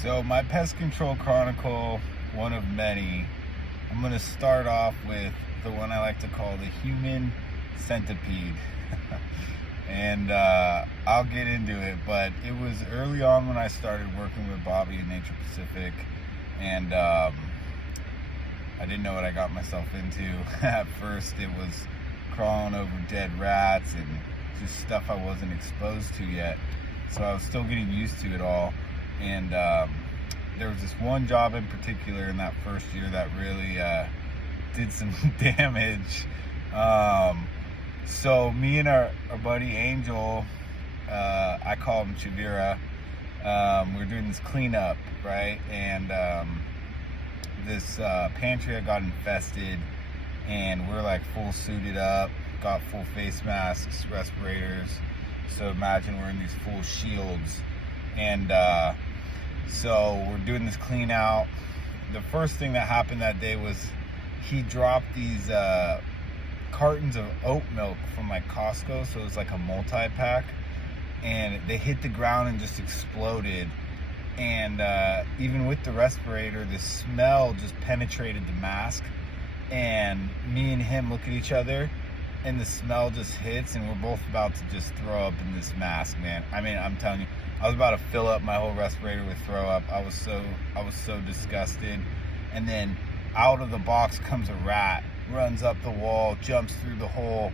So my pest control chronicle, one of many, I'm going to start off with the one I like to call the human centipede. And I'll get into it, but it was early on when I started working with Bobby in Nature Pacific, and I didn't know what I got myself into. At first it was crawling over dead rats and just stuff I wasn't exposed to yet, so I was still getting used to it all. And there was this one job in particular in that first year that really did some damage. So me and our buddy Angel, I call him Chavira, we were doing this cleanup, right? And this pantry had got infested, and we're like full suited up, got full face masks, respirators. So imagine we're in these full shields. And so we're doing this clean out. The first thing that happened that day was he dropped these cartons of oat milk from like Costco, so it was like a multi-pack, and they hit the ground and just exploded. And even with the respirator, the smell just penetrated the mask, and me and him look at each other and the smell just hits, and we're both about to just throw up in this mask, man. I mean, I'm telling you, I was about to fill up my whole respirator with throw up. I was so disgusted. And then out of the box comes a rat, runs up the wall, jumps through the hole,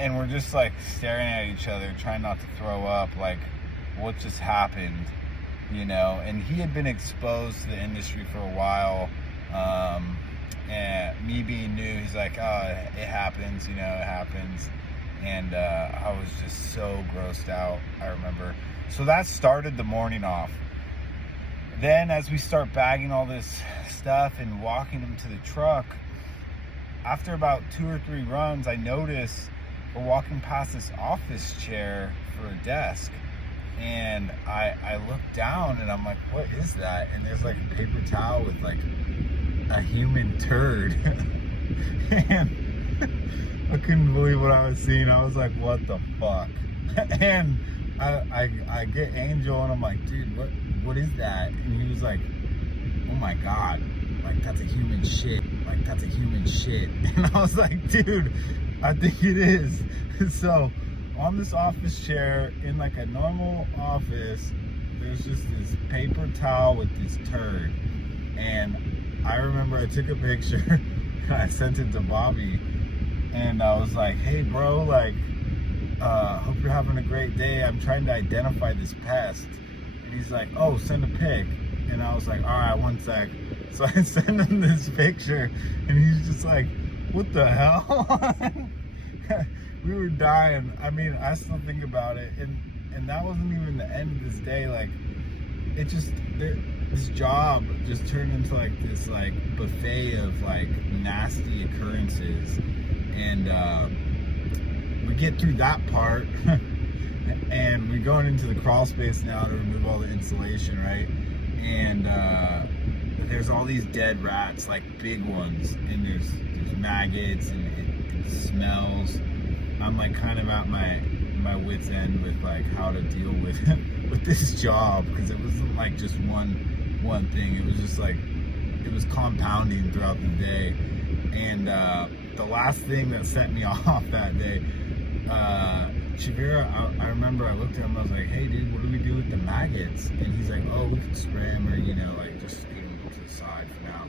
and we're just like staring at each other, trying not to throw up, like, what just happened, you know? And he had been exposed to the industry for a while, and me being new, he's like, oh, it happens, you know, it happens. And I was just so grossed out, I remember. So that started the morning off. Then as we start bagging all this stuff and walking them to the truck, after about 2 or 3 runs, I notice we're walking past this office chair for a desk. And I look down and I'm like, what is that? And there's like a paper towel with like a human turd. And I couldn't believe what I was seeing. I was like, what the fuck? And I get Angel and I'm like, dude, what is that? And he was like, oh my God, like that's a human shit. Like that's a human shit. And I was like, dude, I think it is. So on this office chair in like a normal office, there's just this paper towel with this turd. And I remember I took a picture, I sent it to Bobby, and I was like, hey bro, like, hope you're having a great day. I'm trying to identify this pest. And he's like, oh, send a pic. And I was like, all right, one sec. So I sent him this picture, and he's just like, what the hell? We were dying. I mean, I still think about it. And that wasn't even the end of this day. Like, it just, this job just turned into like this like buffet of like nasty occurrences. And we get through that part and we're going into the crawl space now to remove all the insulation, right? And there's all these dead rats, like big ones, and there's maggots, and it smells. I'm like kind of at my wit's end with like how to deal with with this job, because it wasn't like just one thing. It was just like, it was compounding throughout the day. And the last thing that set me off that day, Chavira, I remember I looked at him, I was like, hey dude, what do we do with the maggots? And he's like, oh, we can spray them, or, you know, like just scoot them to the side for now.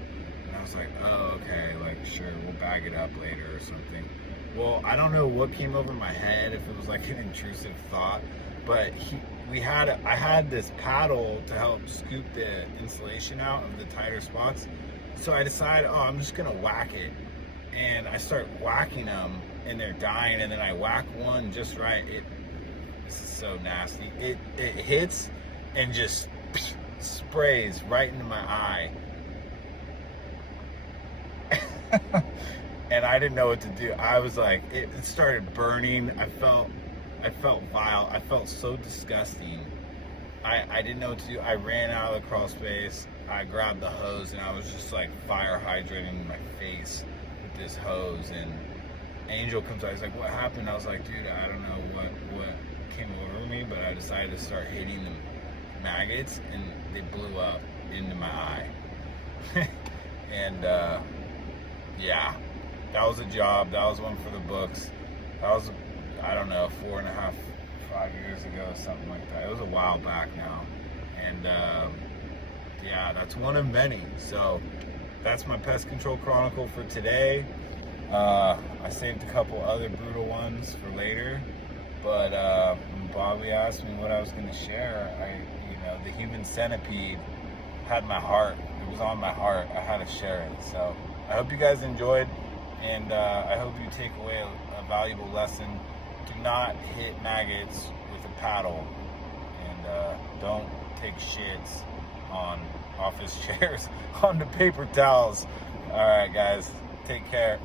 And I was like, oh, okay, like sure, we'll bag it up later or something. Well, I don't know what came over my head, if it was like an intrusive thought, but I had this paddle to help scoop the insulation out of the tighter spots. So I decided, oh, I'm just gonna whack it. And I start whacking them, and they're dying, and then I whack one just right. This is so nasty. It hits and just sprays right into my eye. And I didn't know what to do. I was like, it started burning. I felt vile. I felt so disgusting. I didn't know what to do. I ran out of the crawl space. I grabbed the hose, and I was just like fire hydrating my face with this hose. And Angel comes out, he's like, what happened? I was like, dude, I don't know what came over me, but I decided to start hitting them maggots and they blew up into my eye. And yeah, that was a job. That was one for the books. That was, I don't know, 4.5, 5 years ago, something like that. It was a while back now. And yeah, that's one of many. So that's my pest control chronicle for today. I saved a couple other brutal ones for later, but when Bobby asked me what I was going to share, the human centipede had my heart. It was on my heart. I had to share it. So I hope you guys enjoyed, and I hope you take away a valuable lesson. Do not hit maggots with a paddle, and don't take shits on office chairs onto paper towels. All right, guys, take care.